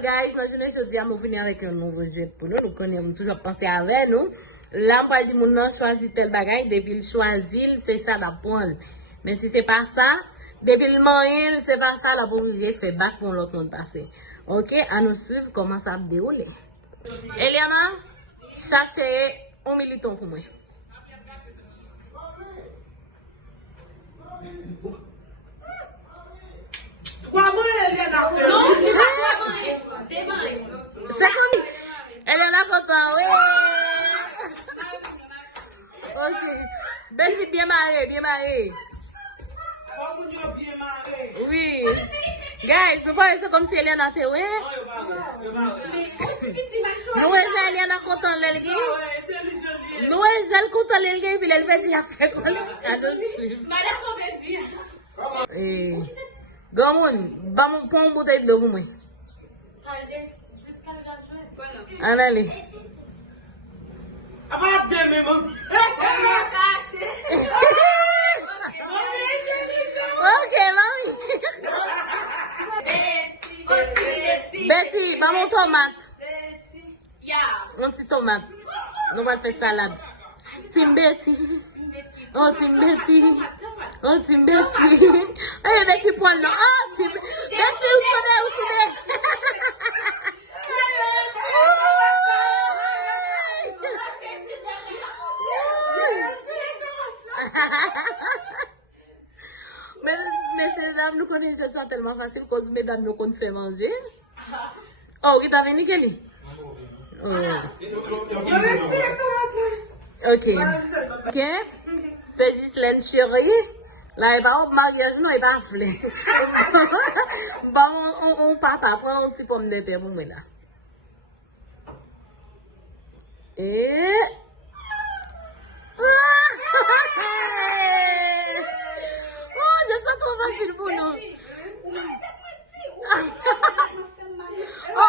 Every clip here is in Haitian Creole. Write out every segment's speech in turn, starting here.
well, guys, imaginez si je suis venu avec un nouveau jeu pour nous. Nous connaissons toujours penser avec nous. Là, on va dire que choisit tel bagage. Depuis il choisit, c'est ça d'apprendre. Mais si c'est pas ça, depuis le moyen, c'est pas ça, la obligé fait back pour l'autre monde passer. Ok, à nous suivre comment ça va dérouler. Eliana, sachez un militant pour moi. C'est comme Eliana content, oui. Ok. Betty bien mariée, bien mariée. Oui. Guys, nous parlons comme si Eliana était, oui. Nous, Eliana content, l'elgi. Nous, elle content, l'elgi, puis elle fait dire, c'est quoi, elle nous suit. Eh. Gamoun, vamos pon une bouteille de l'eau pour moi. Allez. Ok, mami. Betty, vamos tomate. Un petit tomate. Nous allons faire salade. Team Betty. Oh, Team Betty. Oh, Team Betty. Eh, Betty, prends le nom. Oh, Team Betty, où c'est? Mais, messieurs, dames, nous connaissons ça tellement facile parce que mesdames nous connaissent faire manger. Oh, oui, t'as venu, Kelly? Ok. Ok. C'est Ghislaine chérie. Là, il va au mariage, non, il va flé. Bon, on part à prendre un petit pomme de terre pour moi là. Et. Oh, je sens trop facile pour nous. Oh, oh.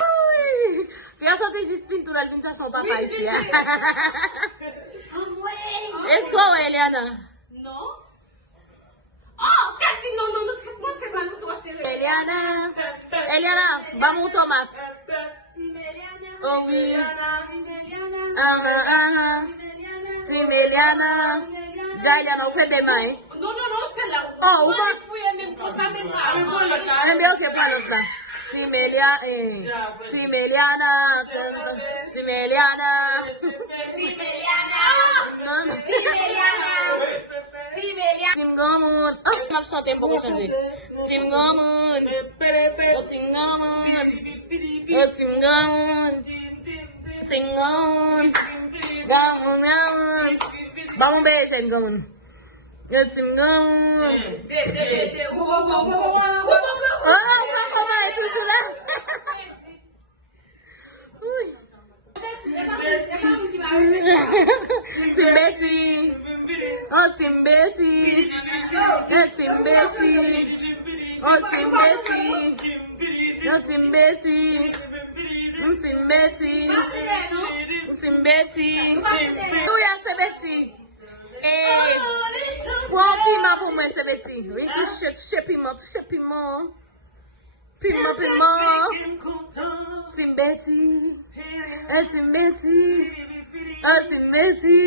Oui. Viens sortir juste pintura, elle vient chercher son papa ici. Est-ce qu'on va, Eliana? Non. Oh, Cathy, non, non, non, fais mal pour toi, c'est Eliana, Eliana, vamos tomate. Oh oui. Team Eliana. Déjà, Eliana, vous faites des mains. Non, non, non, c'est là. Oh, vous va. Même pour ça, même pas. Ok, pas l'autre là. Team Eliana, Team Eliana, Team Eliana. Team Eliana. Team Eliana. Team Eliana. Team Gamoun. Oh, on a chanté pour vous changer. Team Gamoun. Oh, Team Gamoun. Oh, Team Gamoun. Team Gamoun. Gamoun, Gamoun. Vamos beijar, Gamoun. Oh, Team Gamoun. Oh, comment est toujours là? Oui. Team Betty. Oh, Team Betty. Oh, Team Betty. Oh, Team Betty. Oh, Team Betty. Team Betty. Team Betty. Où est Betty? Eh, prends piment pour moi, c'est Betty. Oui, touche piment, touche piment. Piment, piment. Team Betty. Oh, Team Betty. Oh, Team Betty.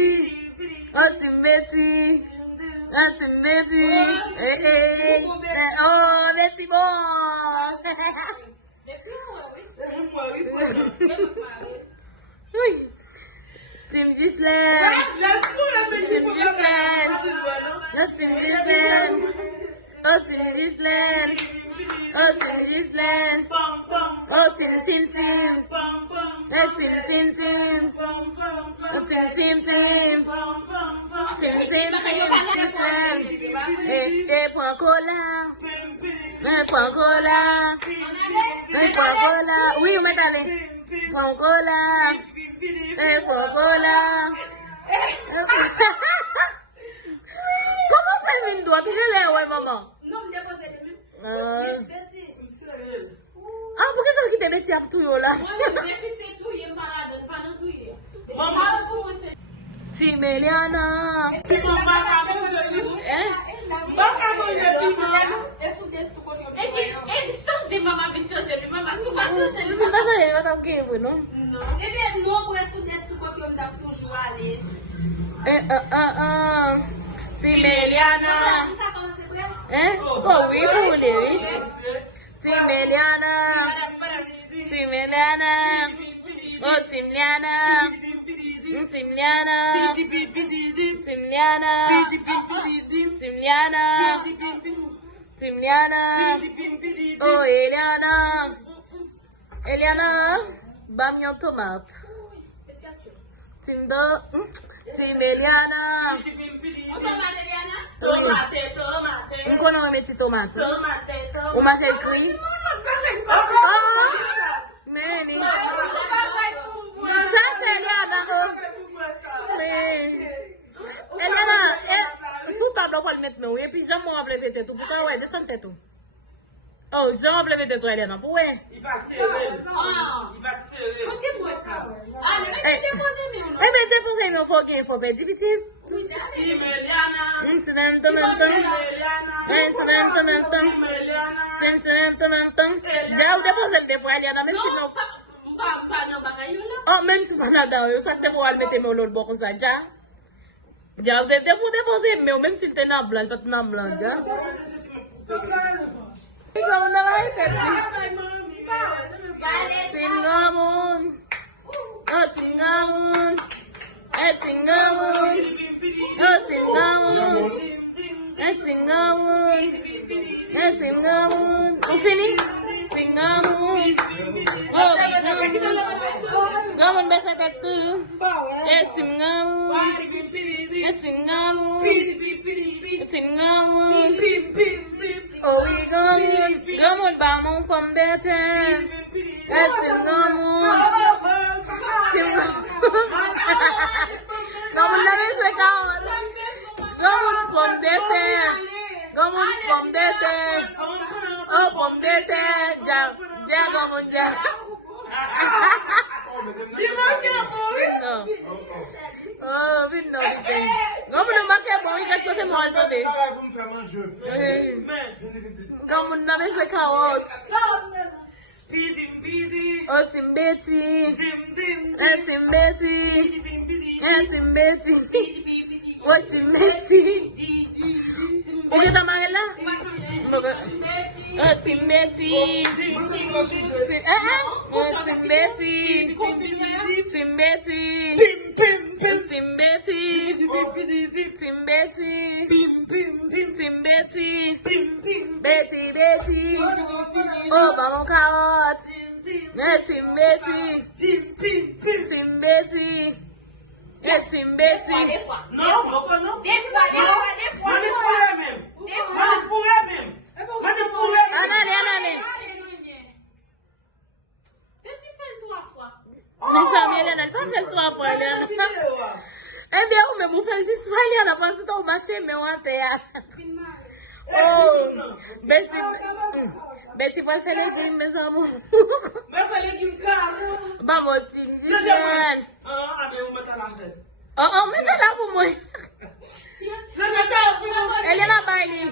Oh, Team Betty. Oh, Team Betty. Oh, Betty, bon. Oui. Team Ghislaine. Team Ghislaine. Oh, Team Ghislaine. Oh, Team Ghislaine. Oh, Team Ghislaine. Oh, Team. Oh, Team. Oh, Team. Ghislaine. Point cola. Point cola. Point cola. Oui, on met allé. Point cola. Point cola. Comment faire une doigt? Tu l'as, ouais, maman? Non, je ne pas. Ah, pourquoi ça veut quitter Betty à tout là? Team Eliana. Si pasa de va tan que bueno. Non. Ebe, non pou esou desu kwa ki yon tap toujou ale. Timeliana. Mwen ka komanse pou el? Oh oui, vous voulez, oui. Timeliana. Timeliana. Oh, Timeliana. Timeliana. Timeliana. Timeliana. Timeliana. Oh, Eliana. Eliana. Bam your tomate. Tindo. Timeliana. O tomate, Eliana? Un kono mwen meti tomate. Ou machel kri. Meni. Chache Eliana. Eliana, sou tablo pou al met nou. E pi jan mwen aple vete tou. Pou ka wè, desan te tou. Oh, jan aple vete tou Eliana. Pou wè? Kote mwen sa. Ah, ne mwen depose mè ou non? E men depose mè ou fò pe di biti. Ja ou depose l defo Eliana. Men si nou. Mpa nan baka yon la? Oh, men si pa nadan yo. Sak te pou al mette mè ou lòl boko sa. Ja. Ja ou depose mè ou. Men si te nan blan. Pat nan blan. Ja. Ikaw na ba ite? Tingamon. Oh, Tingamon. Tingamon. Oh, Tingamon. Tingamon. Tingamon. On fini? Tingamon. Oh, Tingamon. Gamon besa katu. Tingamon. Tingamon. Tingamon. Oh, we gamon. Gamon ba mon pomme de terre. Tingamon. Gamon na rin sa kaon. Gamon pomme de terre. Gamon pomme de terre. Oh, pomme de terre. Ja, gamon ja. Vito. Oh, vino. Gamon na makya bon. Ikat kote mo alto de. Gamon na rin sa kaon. Oh, Timbeti. Timbeti. Timbeti. Oh, Timbeti. Oke tamang la? Oh, Timbeti. Timbeti. Timbeti. Timbeti. Timbeti. Timbeti. Betty. Oh, vamos caot. Timbeti. Timbeti. Timbeti. Non, Anale. Petit fè l 3 fois. Men fami Eliana, l pa fèl 3 fois Eliana. Eh bien, ou men mou fèl 10 fois Eliana, pansi ta ou mache men wante ya. Oh, Betty pou fè legim mes amou. Ba moti, Gisèle. Oh, men la pou mwen. Eliana bay li.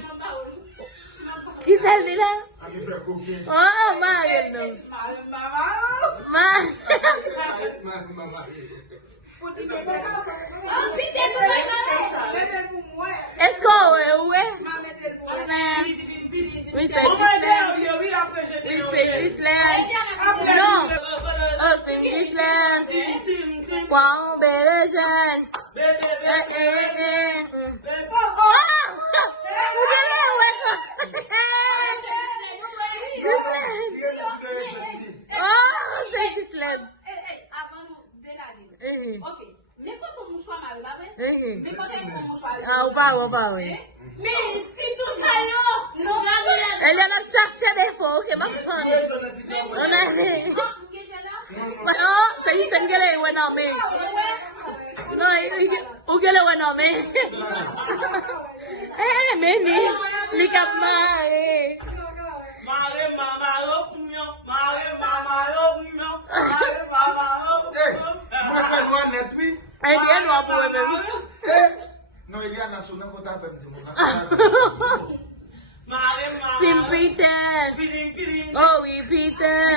Gisèle li la? Oh, ma yon nou. Ma. Esko ouwe? Oui, c'est Gisèle. Non. Oh, c'est Gisèle. Kwa on bejen. Oh! Ougele ouwe. Oh, c'est Gisèle. Avan nou delage. Ok. Mè kwa kon mou chwa mare, ba wè? Mè kwa ten kon mou chwa mare? Ah, ou pa wè. Mè, si tou sa yo, nou gane la. Eliana cherche des fois, ok, ma femme. On a oh, c'est juste un gars qui est nommé. Non, il est nommé. Eh, mais ni cap maré. Eh bien, nous avons non, il y a un national qui t'a fait. Tim Peter. Oh oui, Peter.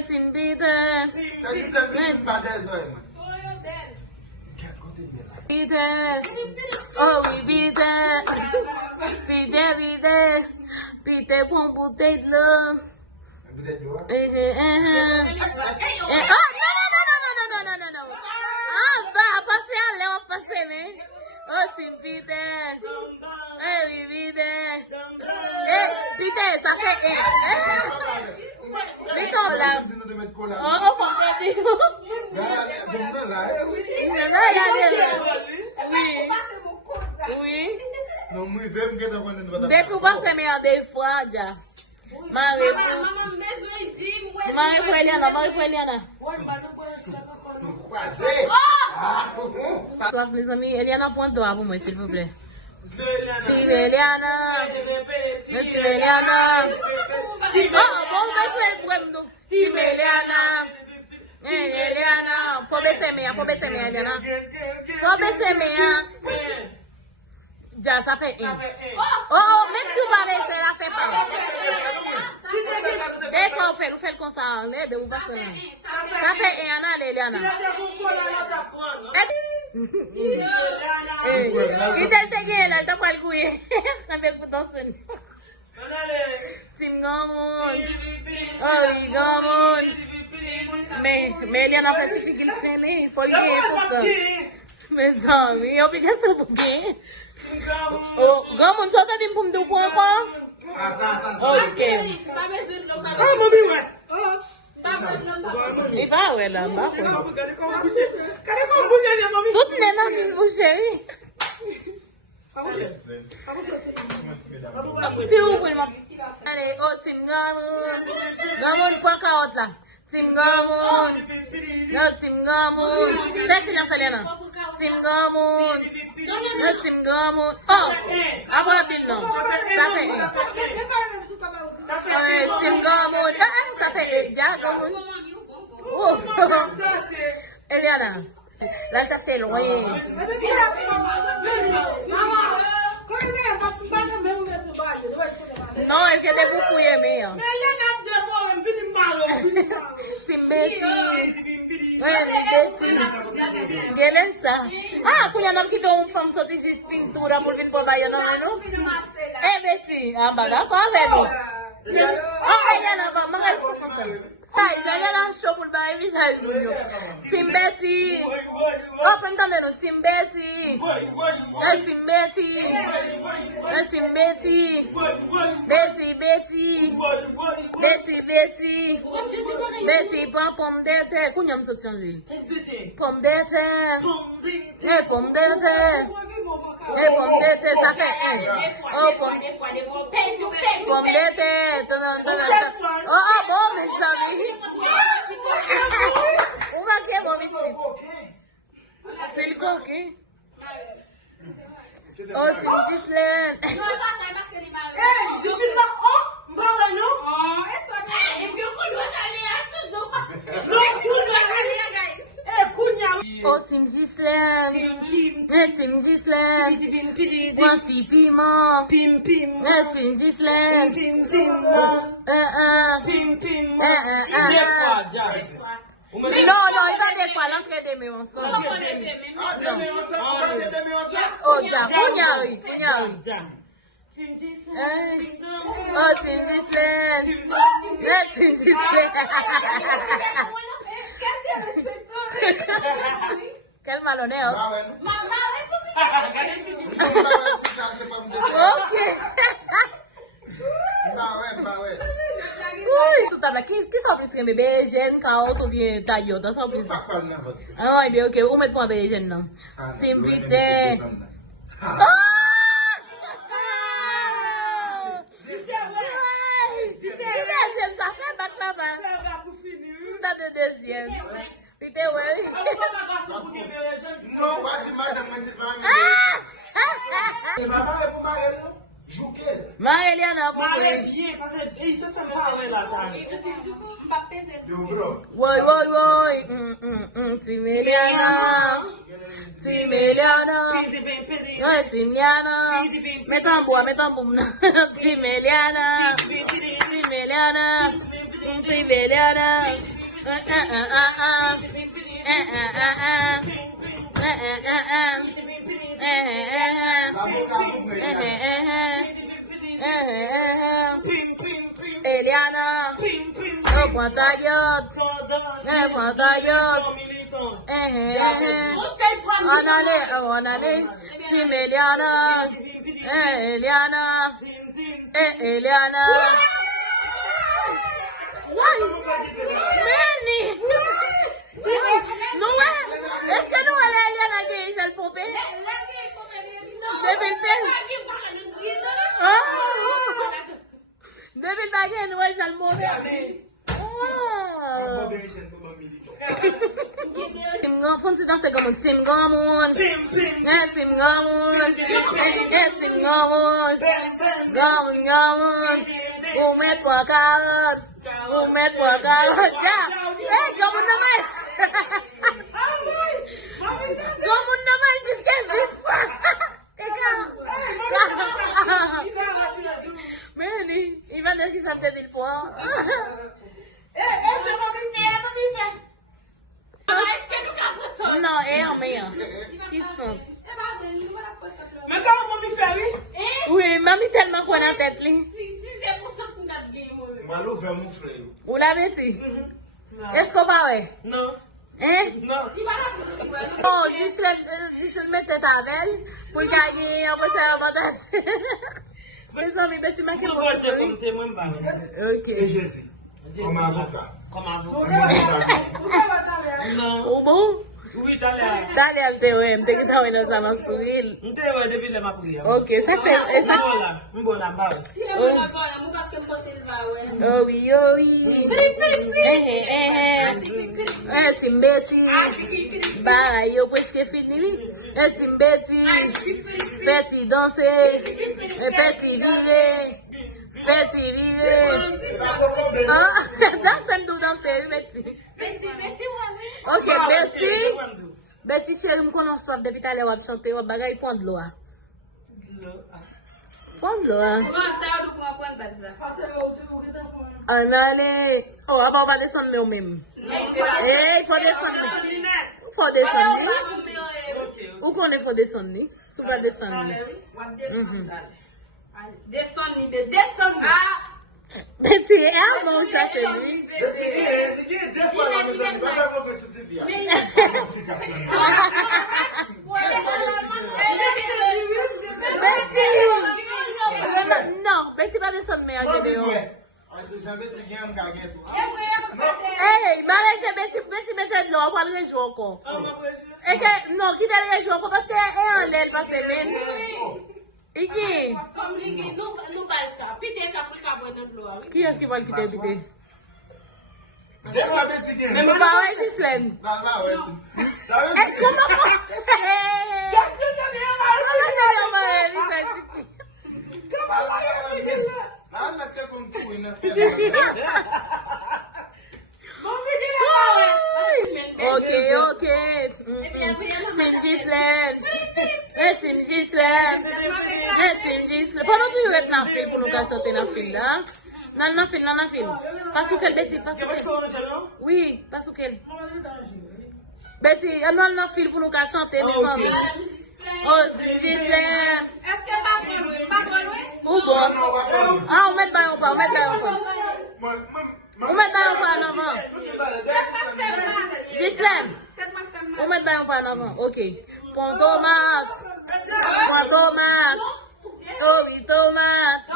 Team Peter. Ça dit que c'est une badaise, ouais. Peter. Oh oui, Peter. Peter prend bouteille de l'eau. Oh, non. Ah, bah, passer à l'air, passer, mais. Oh, Team Peter. Eh oui, Peter. Eh, Peter, ça fait mais comme là. Oh, faut me dire. Oui. Non, moi, je vais me dire qu'on est dans Depuis que vous passez des fois, déjà. Marie Eliana. Soif, mes amis. Eliana, point d'eau pour moi, s'il vous plaît. Team Eliana. Team Eliana. Oh, bon, ben, Team Eliana. Eliana. Faut baisser mes, Eliana. Faut baisser mes, déjà, ça fait un. Oh, même si vous pas baisser, là, c'est pas. Et quand on fait comme ça, on est de vous passer. Ça fait un, Eliana. Il t'a gagné, là, t'as pas le goût. Ça fait pour ton son. Team Gamon. Oh, les Gamon. Mais Eliana fait si qu'il fait, mais il faut le gagner tout le temps. Mes amis, obrigação por quê? Gamon, só tá de pum do pão, pão? Ok. E vai, ela, vai. Tudo nem na minha mulher. Se o filho, oh, Team Gamon. Gamon, qual que é a outra? Team Gamon. Team Gamon. Desce lá, Selena. Team Gamon. Team Gamon. Oh, agora Bill não. Ça fait un. Team Gamon. Ça fait un. Já, Gamon. Oh, Eliana. Là, ça c'est loin. Non, elle vient de vous fouiller, mais. Team Betty. Betty. Gelensa. Ah, kunya nam kita from Sotisis pintura por vir bayan na ano? Betty, bada pa vendo. Eliana ba mga ifukunta. Eliana show por bayan visage nuyo. Team Betty. Oh, fentando Team Betty. Team Betty. Team Betty. Betty, pas pomme de terre. Kunya mso changer. Pomme de terre. Pomme de terre. Pomme de terre, ça fait un. Oh, pomme de terre. Oh, bon, mais ça veut. On va créer mon métier. C'est le coquet. Oh, Team Gislen. Oh, Team Gislen. Team Gislen. Quanti piment. Team Gislen. Non, il va des fois l'entrée des mecs ensemble. Oh, ja, kunyari. Oh, Team Gislen. Team Gislen. Quel malhonnête. Ok. Ui, tu tá aqui, que só precisa me beijar, outro dia tá de outra, só precisa. Ai, meu, que eu me põe beijar não. Sempre tem. Deuxième, ça fait bac papa. Tá de deuxième. Pite ouais. Non, vas-y, madame, mais c'est pas Mas Eliana, por quê? Oi. Team Eliana. Team Eliana. Oi, Team Eliana. Meta um boom. Team Eliana. Sibeliana. Eliana. Oh, Pantayot. Pantayot. Anale. Sibeliana. Eliana. Eliana. Why? Manny! No way! Est-ce que nous allons aller à la gueule, c'est le poupée? Depuis ta gueule, nous allons le mauvais. Tim Gamon, tu danses comme Tim Gamon. Tim Gamon. Tim Gamon. Gamon. Ou mettre pour carotte. Ou mettre pour carotte. Gamon n'a pas. Gamon n'a pas puisque Meni, il va dire qu'il s'appelle le poids. Non, é meilleur. Qui sont? Mais comment mamie fait, oui? Oui, mamie tellement qu'on a tête li. Malou fait mon frère. Ou la bêtise? Est-ce qu'on va ouais? Non. Hein? Non. Oh, juste le mettre tête avec pour gagner un peu d'avantage. Les amis, ben tu m'as qu'à Comme c'est moi, Ok. Et Jésus. Comme avocat. Comme avocat. Comme Non. Ou bon? Oui, t'as l'air. Dale al te wem, te kita wena sama suil. On te voit depuis le prière. Ok, ça fait, ça Bon là, bah. Oh oui, oh oui. Timbeti. Bah, yo presque fini. Timbeti. Feti danser. Feti virer. Feti virer. Ah, danser nous danser, Betty. Ok, Betty. Betty, chérie, me connais soif depuis tout à l'heure, chanter, ou bagay prendre l'eau. Prendre l'eau. En allez. Oh, on va descendre nous-mêmes. Eh, il faut descendre. Il faut descendre. Où qu'on est faut descendre? Sous va descendre. Descends. Betty, ah, mon chat, c'est lui. Des fois, la maison, il va pas vous justifier. Betty! Non, Betty va descendre, mais à GDO. Hey, malgré Betty mette de l'eau, on va le rejouer encore. Et que, non, quitte le rejouer encore parce qu'elle est en l'aile, parce que même. Iki, qui est-ce qui va le quitter, Pité? Des fois, Betty gagne. Nous pas ouais, Gislaine. Eh, comment? Ok. Team Gislaine. Team Gislaine. Team Gislaine. Faut nous toujours être dans le fil pour nous sauter dans le fil là. Dans le fil. Pas sous quel Betty, pas sous quel. Oui, pas sous quel. Betty, dans le fil pour nous chanter, mes amis. Oh, Gislaine. Est-ce que Ou bon. Ah, on met pas en bas, On met pas en bas en avant. Gislaine. On met pas en bas en avant. Ok. Point tomate. Oh oui, tomate.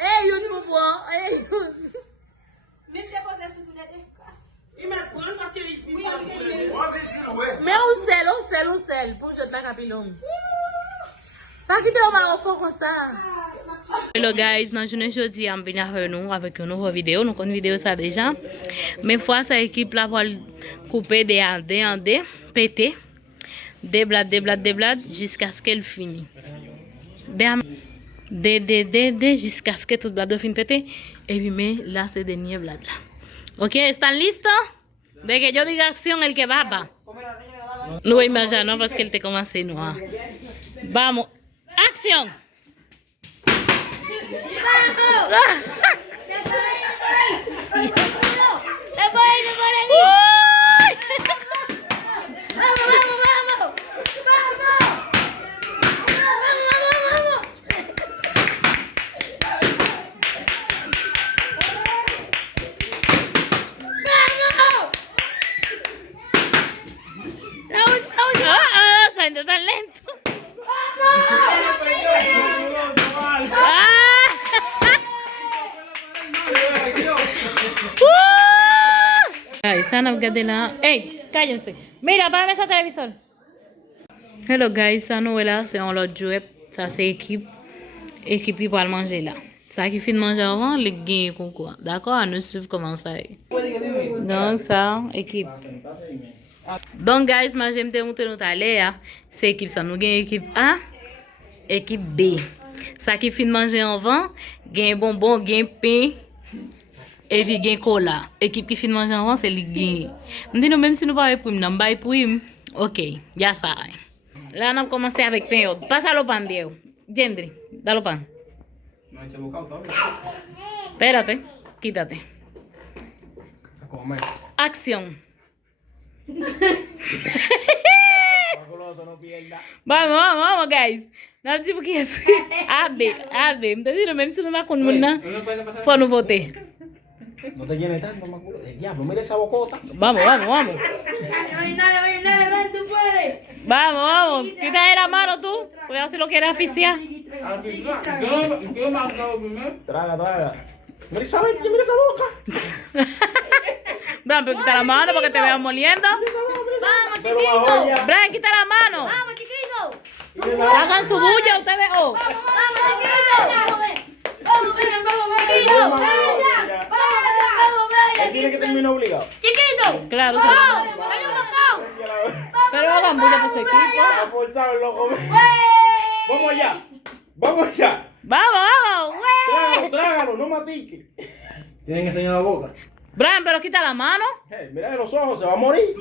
Hey, une pour moi. Hey, mais on sel pour jeter la capillon. Pas quitter on va au fond comme ça. Hello guys, dans journée jeudi, on vient avec nous avec une nouvelle vidéo. Nous connaissons vidéo ça déjà. Mais fois ça équipe là va couper des péter, des blades jusqu'à ce qu'elle finisse. Jusqu'à ce que tout blade finisse péter. Et puis mais là c'est dernier blade là. Ok, ¿están listos? De que yo diga acción el que va. No voy a imaginar, no, parce qu'elle te commencé, no. Vamos. ¡Acción! Saliendo tan lento. Guys, sana regardez là. Hey, cállense. Mira, apágame ese televisor. Hello guys, ça nous est là, c'est un autre jour. Ça c'est équipe. Équipe qui va manger là. Ça qui finit de manger avant, les gains quoi. D'accord, nous suivons comment ça est. Donc ça, équipe. Donc guys, moi j'aime te montrer notre aller. C'est équipe ça. Nous gagne équipe A, équipe B. Ça qui finit de manger avant, gagne bonbon, gagne pain. Et puis gagne cola. Équipe qui finit de manger avant, c'est les gagne. On dit nous même si nous pas pour nous pas pour OK, ya ça. Là on a commencé avec pain. Pasa lo pan Diego. Gendry, dalo pan. No eche bocado todavía. Espérate, quítate. A comer. Acción. Fabuloso, no pierda. Vamos, guys. Não tipo que isso. AB. Entendido? Mesmo se não vai com o mundo, for no vote. No te llenes tanto, Maculo. El diablo, mira esa bocota. Vamos. Vamos. Quita la mano tú. Cuidado si lo quieres asfixiar. Al final, ¿qué me has dado primero? Traga. Mira esa boca. Bran, pero quita la mano porque te vean moliendo. Vamos, chiquito. Bran, quita la mano. Vamos, chiquito. Hagan su bulla, ustedes. Oh. Vamos, chiquito. Vamos, chiquito. Él tiene que terminar obligado. Chiquito. Claro. Vamos, dale un bocado. Pero hagan bulla por su equipo. Está forzado el loco. Vamos allá. Vamos, güey. Trágalo, no matique. Tienen que enseñar la boca. Bran, pero quita la mano. Hey, mira los ojos, se va a morir.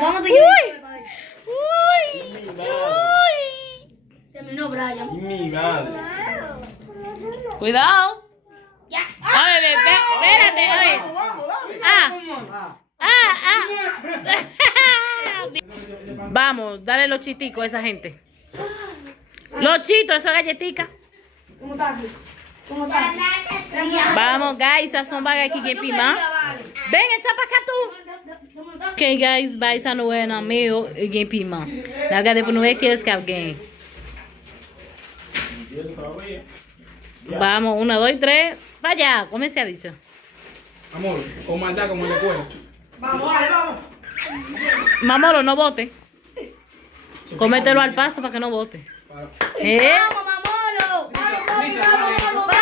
Vamos a seguir. Uy. Terminó Brian. Mi madre. Cuidado. Ya. A ver, espérate, a ver. Vamos, dale los chiticos a esa gente. Los chitos, esa galletica. Vamos, guys, esas son vagas aquí que pima. Ven, echa para acá tú. Ok, guys, vai essa não é na meu e game pima. Na verdade, depois não é que eles que alguém. Vamos, 1, 2, 3. Vaya, como se ha dicho. Amor, con maldad como en la escuela. Vamos. Mamolo, no bote. Cómetelo al paso para que no bote. Vamos, Mamolo. Vamos, Mamolo.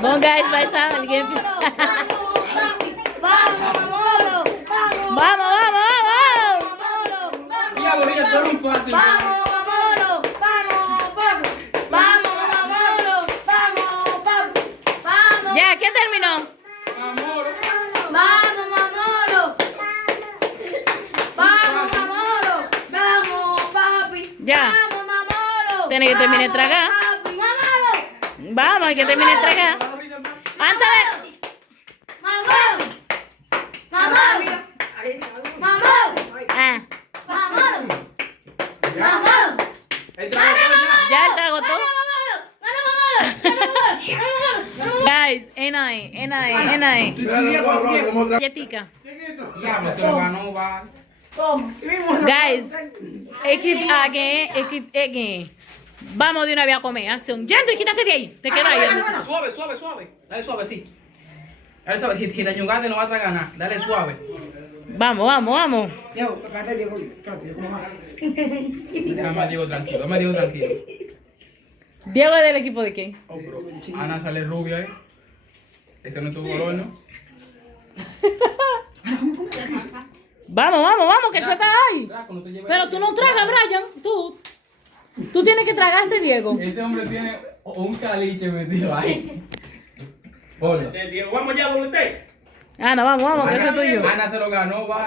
Bom, guys, vai estar alguém. Vamos. Ya, ¿quién terminó? Ya. Tiene que terminar de tragar. Vamos, hay que terminar de tragar. Antes de... Ya el trago todo. Guys, en Galletica. Diablo, se lo ganó, va. Guys, equipe again. Vamos de una vez a comer. Acción. Gente, quítate de ahí. Te quedas ahí. Suave. Dale suave, sí. Dale suave. Si te ayudaste no vas a ganar. Dale suave. Vamos. Diego, espérate, Diego. Déjame, Diego, tranquilo. Diego es del equipo de quién? Oh, bro. Ana sale rubia, Este no es tu color, ¿no? Vamos, que eso está ahí. Draco, no te lleves. Pero tú no tragas, Brian. Tú tienes que tragarse, Diego. Ese hombre tiene un caliche metido ahí. Hola. Diego, vamos ya, ¿dónde esté? Ana, vamos, que eso es tuyo. Ana se lo ganó, va.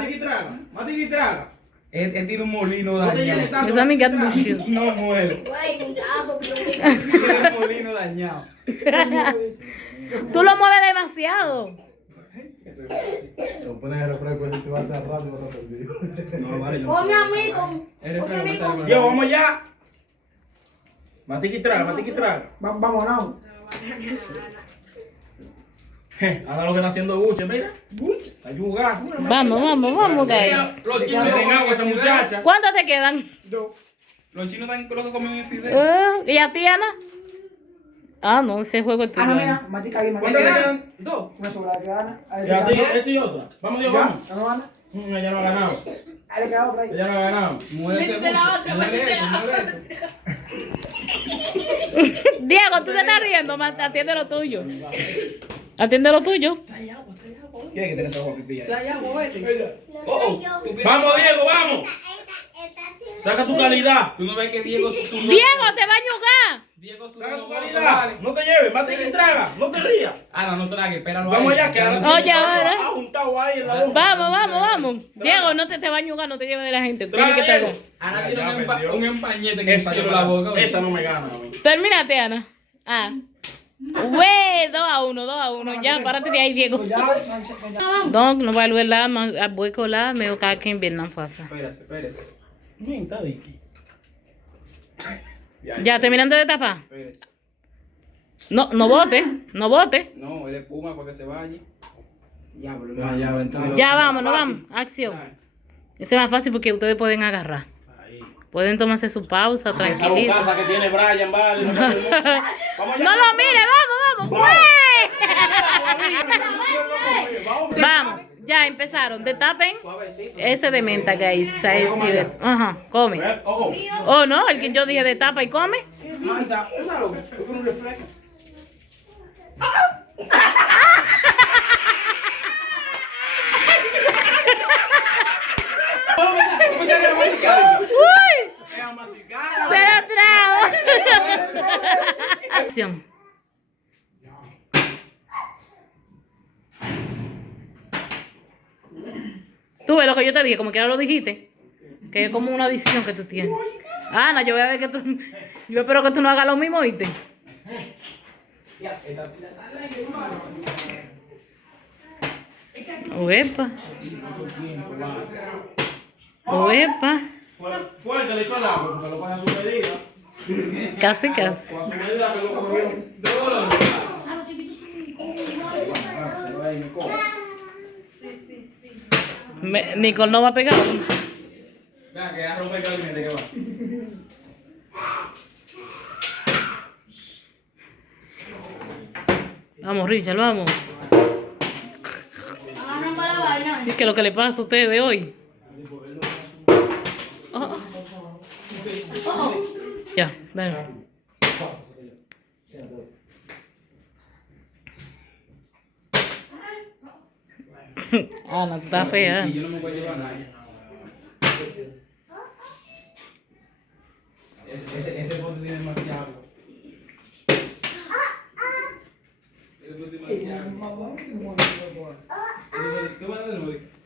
Mati que traga. Él tiene un molino No te llenes dañado. tanto. Esa amiga es Mati que bullshit. No muere. Güey, un caso, Tiene un molino dañado. Tú lo mueves demasiado. Lo pones el refresco y te va a hacer rato y vas a perder. No, vale, yo. Ponme a mí con... El refresco me sale con Diego, vamos ya. Mati que traga. Vamos, no. Haga lo que está haciendo Buche, mira. Buche, está jugando. Vamos, guys. Los Le chinos den agua a esa muchacha. ¿Cuántos te quedan? Los chinos están locos comiendo fideo. ¿Y a ti, Ana? Ah, no, ese juego es tuyo. Ana, Matica ahí, ¿Cuántas le quedan? Dos. Una sobra que Ana. Y a ti, esa y otra. Vamos, Diego, vamos. ¿No, Ana? Ella no ha ganado. Ahí le queda otra ahí. Ella no ha ganado. Muere ese Métete la mucho. otra, Muere métete eso, la muere otra. eso. Diego, tú te estás riendo, atiende lo tuyo. Atiende lo tuyo. ¿Quién es que tiene esa agua pipí ahí? Ya, muévete. Oh, tú ves- Vamos, Diego, vamos. Saca tu calidad. Tú no ves que Diego su Diego, te va a ñugar. Diego su Saca tu no calidad. No te lleves, Mati que traga. No te rías. Ana, no trague, espéralo. Vamos ahí. allá, que ahora Oye, ahora. ha juntado ahí en la boca. Vamos. Diego, no te va a ñugar, no te lleves de la gente. Tienes que Traga, tragar. Diego. Ana tiene un empañete que Esa, salió la boca. esa no me gana a mí. Termínate, Ana. Ah. Güey, 2-1. Ya, párate de ahí, Diego. Donc, nous allons là, à bricoler, mais au cas qu'un bien en face. Espérese. Bien, está de aquí. Ya, terminando de tapar. Espérese. No bote. No, él espuma para que se vaya. Diablo, Ya, vente. Ya vamos. Acción. Ese es más fácil porque ustedes pueden agarrar. Ahí. Pueden tomarse su pausa, Esa tranquilito. bocaza que tiene Brian, vale. Vamos allá. No lo mire, vamos. ¡Güey! Vamos, ya empezaron. Destapen ese de menta, guys. Ahí sí, ajá, come. Ojo. Oh, no, el que yo dije destapa y come. Ahí está. Claro, con un refresco. ¡Uy! Se lo trago. Acción. Tú ves lo que yo te dije, como que ahora lo dijiste. Que es como una adicción que tú tienes. Ana, yo voy a ver que tú. Yo espero que tú no hagas lo mismo, ¿oíste? Uepa. Fuerte, le echó el agua porque lo pasa a su medida. Casi. Con su medida que lo cogieron. Nicole no va a pegar. Venga, que ya rompe el gabinete que va. Vamos, Richard, vamos. Agarran para la vaina. Es que lo que le pasa a ustedes hoy. Ya, dale. Ana, tú estás fea. Y yo no me voy a llevar a nadie. Ese bote tiene demasiado.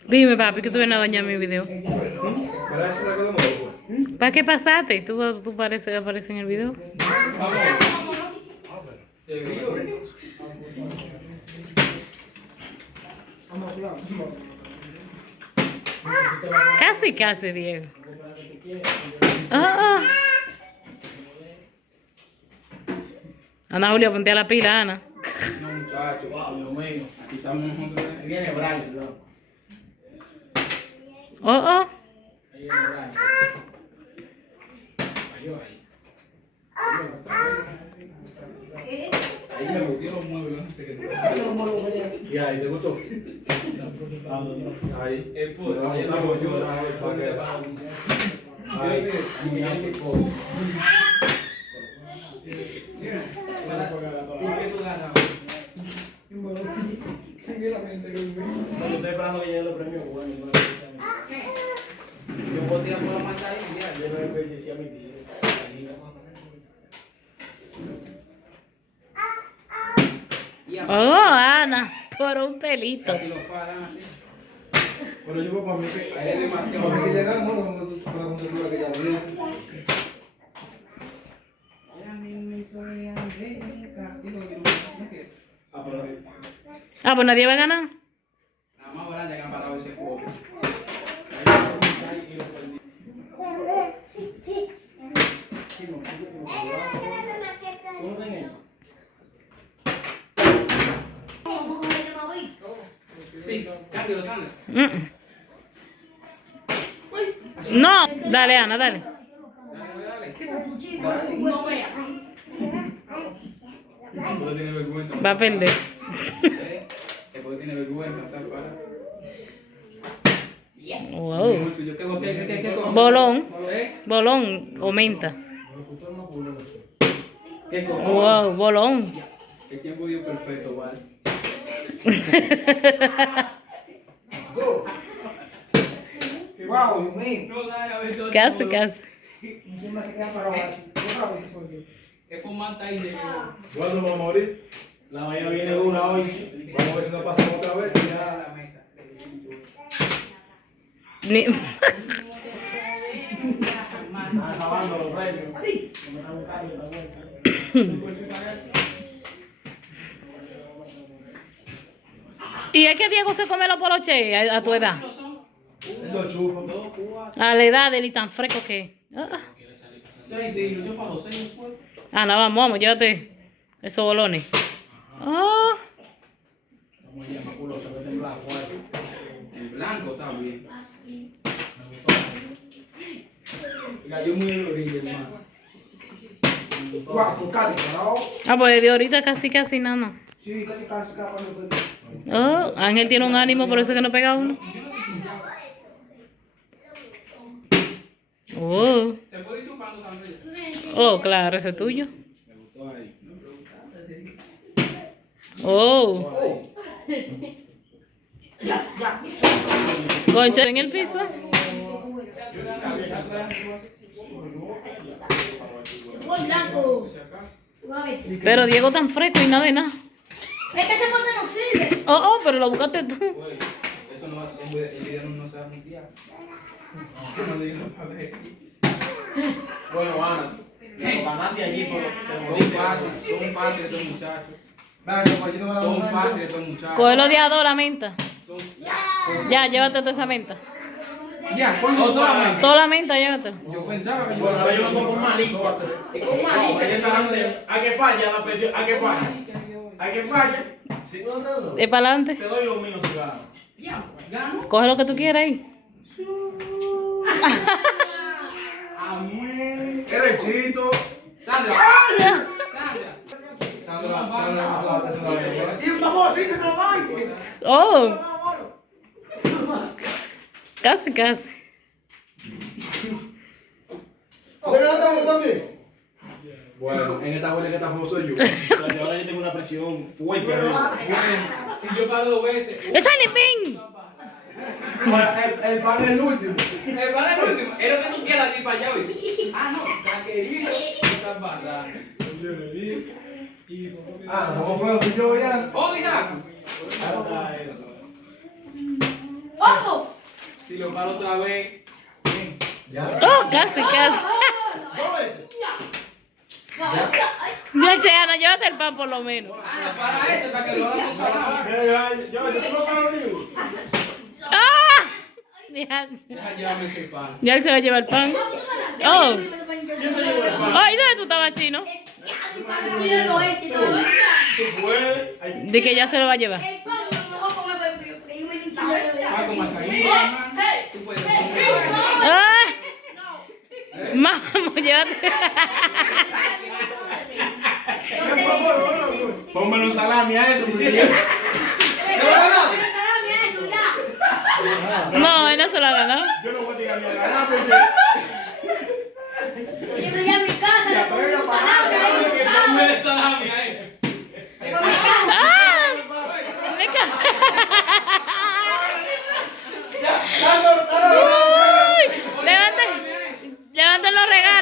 Dime, papi, que tú vienes a dañar mi video. ¿Para qué pasaste? ¿Tú apareces en el video? Casi, Diego. Ana Julia, ponte a la pila, Ana. No, muchacho, wow, Dios mío. Aquí estamos nosotros. Ahí viene Brian, loco. Oh. Ahí viene Brian. Ahí me volvió los muebles, no sé qué. ¿Y ahí te gustó? Ahí. El puto, ahí lo voy yo. Ahí. ¿Y qué tú ganas? Yo puedo tirar por la manta ahí, mira. Yo me decía a mi tío. Oh, Ana, por un pelito. Casi lo paran así. Pero yo para mí que Ahí es demasiado. para mí que llegar, ¿no? Para cuando tú que ya abrió. Ah, pues nadie va a ganar. Nada más ahora ya que han parado ese juego. Sí, cambio, Sandra. No, dale, Ana, dale. No vea. Después tiene vergüenza. Va a perder. Después tiene vergüenza, ¿sabes? Para. Wow. ¿Qué Bolón. ¿Eh? Bolón o menta. ¿Qué Wow, bolón. El tiempo dio perfecto, ¿vale? Wow, Dios mío. No, dale, a ver, todo Casi, el mundo. casi. Encima se queda parado así. Es por manta ahí de. ¿Cuándo vamos a morir? La vaina viene dura hoy. Vamos a ver si nos pasamos otra vez. Ya. La mesa. Ni- Están acabando los premios. No me están buscando la vuelta. ¿Y es que Diego se come los poloches a tu edad? Él lo chupa. A la edad de él y tan fresco que. 6 de ellos, yo pago 6 después. Ana, vamos, llévate esos bolones. Oh, Estamos ya maculosos, que temblar, guay. El blanco está bien. Mira, yo muy orilla, hermano. Wow, con Cádiz, ¿no? ah, pues de ahorita casi nada. Sí, casi cuando Oh, Ángel tiene un ánimo, por eso es que no pega uno. Oh, Se puede ir chupando también. oh, claro, ese es tuyo. Me gustó ahí. Oh. Concha en el piso. Muy blanco. Una vez. Pero Diego tan fresco y nada de nada. Es que ese pote no sirve. Oh, pero lo buscaste tú. Oye, eso no va el video no se va a mundial. No digo para ver. Bueno, Ana, ganaste allí, pero Son fáciles estos muchachos. Venga, compañero, vamos a Son ver. fáciles estos muchachos. Cógelo de a dos la menta. Son... Ya, llévate toda esa menta. Ya, ¿cuándo toda la mente? Toda la menta, llévatela. Yo pensaba que bueno, ahora yo vengo con malicia. Es con malicia. A que falla la presión, a que falla. A que falla. Sí. Es para adelante. Te doy lo mío si gano. Ya, gano. Coge lo que tú quieras ahí. Amén. Derechito. Sandra. Sandra. Vamos a decir que no hay. Oh. Casi. También. Bueno, en esta vuelta que está famoso soy yo. Entonces, ahora yo tengo una presión fuerte. arriba. Si yo pago 2 veces. ¡Es Alipín! El pan es el último. El pan es el último. Es lo que tú quieras ir para allá hoy. Ah, no. Taquerito. Estás barrando. Ah, ¿cómo fue? Fui yo ya. Oh, mira. ¡Ojo! Si lo paro otra vez. Ya. Oh, casi. Dos veces. Ya, che, Ana, llévate el pan por lo menos. Ah, para ese, para que lo hagan separado. Yo tengo para libre. ¡Ah! Ya, Deja llevarme ese pan. ya él se va a llevar el pan. Oh. ¿Quién se llevó el pan? Ay, ¿dónde tú estabas, chino? ¿Tú puedes? Ay, De que ya se lo va a llevar. Ah, como hasta ahí. Mamá. Tú puedes comer. ¡Ah! Vamos, llévate. Póngale un salami a eso, porque ya. No, él no se lo ha ganado. Yo no voy a tirar ni a ganar porque. Ponme el salami ahí. ¡Ah! Me ca- ¡Uy! te lo regalo.